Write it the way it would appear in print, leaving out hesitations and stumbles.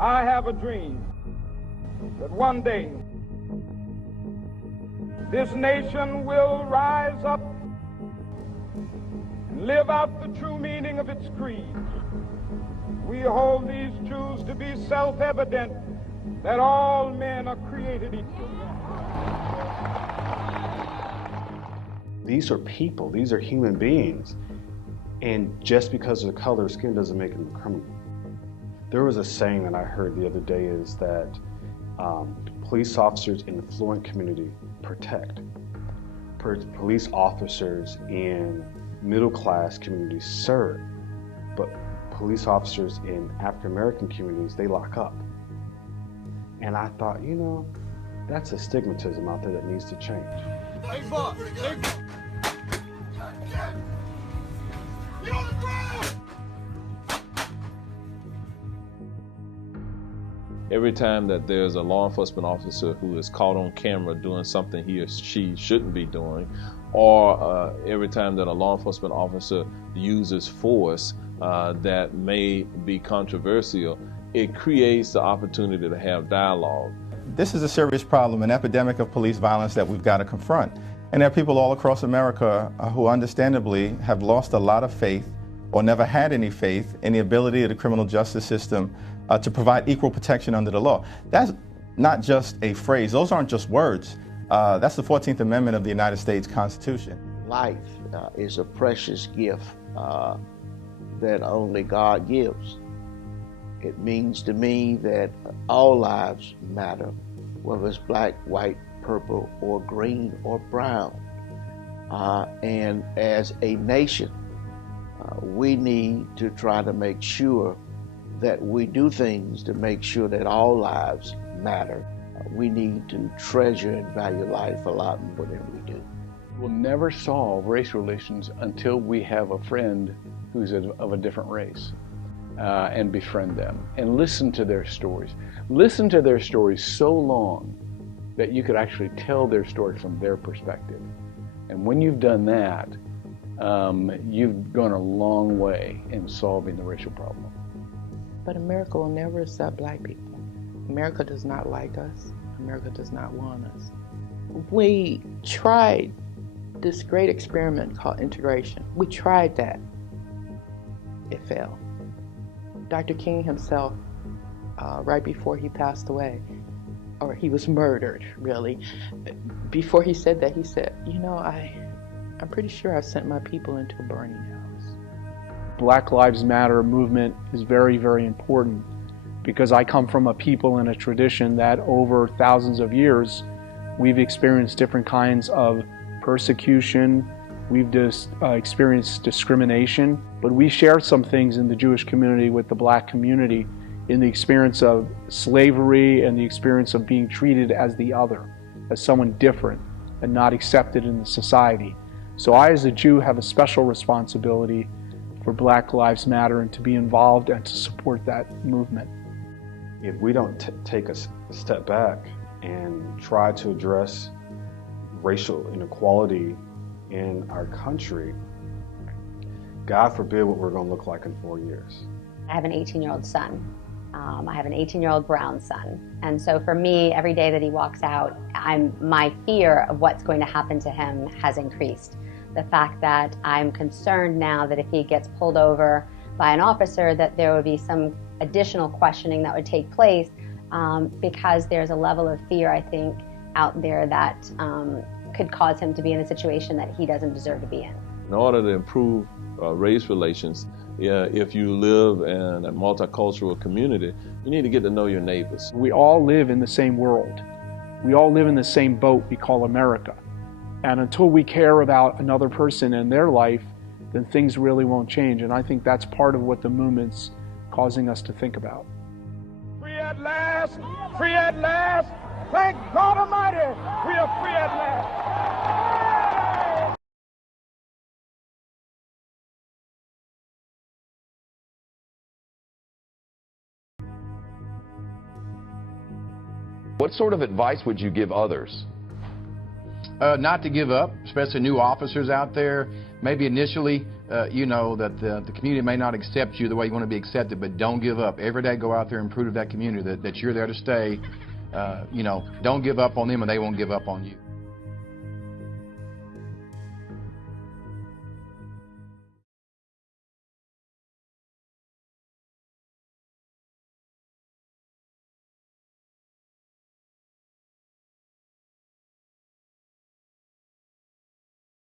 I have a dream that one day this nation will rise up and live out the true meaning of its creed. We hold these truths to be self-evident, that all men are created equal. These are people, these are human beings, and just because of the color of skin doesn't make them a criminal. There was a saying that I heard the other day is that police officers in the affluent community protect. Police officers in middle-class communities serve, but police officers in African-American communities, they lock up. And I thought, you know, that's a stigmatism out there that needs to change. Hey, boss. Hey, boss. Get on the ground! Every time that there's a law enforcement officer who is caught on camera doing something he or she shouldn't be doing, or every time that a law enforcement officer uses force that may be controversial, it creates the opportunity to have dialogue. This is a serious problem, an epidemic of police violence that we've got to confront. And there are people all across America who understandably have lost a lot of faith or never had any faith in the ability of the criminal justice system to provide equal protection under the law. That's not just a phrase. Those aren't just words. That's the 14th Amendment of the United States Constitution. Life is a precious gift that only God gives. It means to me that all lives matter, whether it's black, white, purple, or green, or brown. And as a nation, we need to try to make sure that we do things to make sure that all lives matter. We need to treasure and value life a lot more than we do. We'll never solve race relations until we have a friend who's of a different race. And befriend them and listen to their stories. Listen to their stories so long that you could actually tell their story from their perspective. And when you've done that, you've gone a long way in solving the racial problem. But America will never accept black people. America does not like us. America does not want us. We tried this great experiment called integration. We tried that. It failed. Dr. King himself, right before he passed away, or he was murdered, really, before he said that, he said, you know, I'm pretty sure I sent my people into a burning house. Black Lives Matter movement is very, very important because I come from a people and a tradition that over thousands of years, we've experienced different kinds of persecution. We've just experienced discrimination, but we share some things in the Jewish community with the black community in the experience of slavery and the experience of being treated as the other, as someone different and not accepted in the society. So I, as a Jew, have a special responsibility for Black Lives Matter and to be involved and to support that movement. If we don't take a step back and try to address racial inequality in our country, God forbid what we're going to look like in 4 years. I have an 18-year-old son. I have an 18-year-old brown son. And so for me, every day that he walks out, my fear of what's going to happen to him has increased. The fact that I'm concerned now that if he gets pulled over by an officer, that there would be some additional questioning that would take place because there's a level of fear, I think, out there that could cause him to be in a situation that he doesn't deserve to be in. In order to improve race relations, if you live in a multicultural community, you need to get to know your neighbors. We all live in the same world. We all live in the same boat we call America. And until we care about another person and their life, then things really won't change. And I think that's part of what the movement's causing us to think about. Free at last! Free at last! Thank God Almighty, we are free at last! What sort of advice would you give others? Not to give up, especially new officers out there. Maybe initially, you know, that the community may not accept you the way you want to be accepted, but don't give up. Every day go out there and prove to that community that you're there to stay. You know, don't give up on them and they won't give up on you.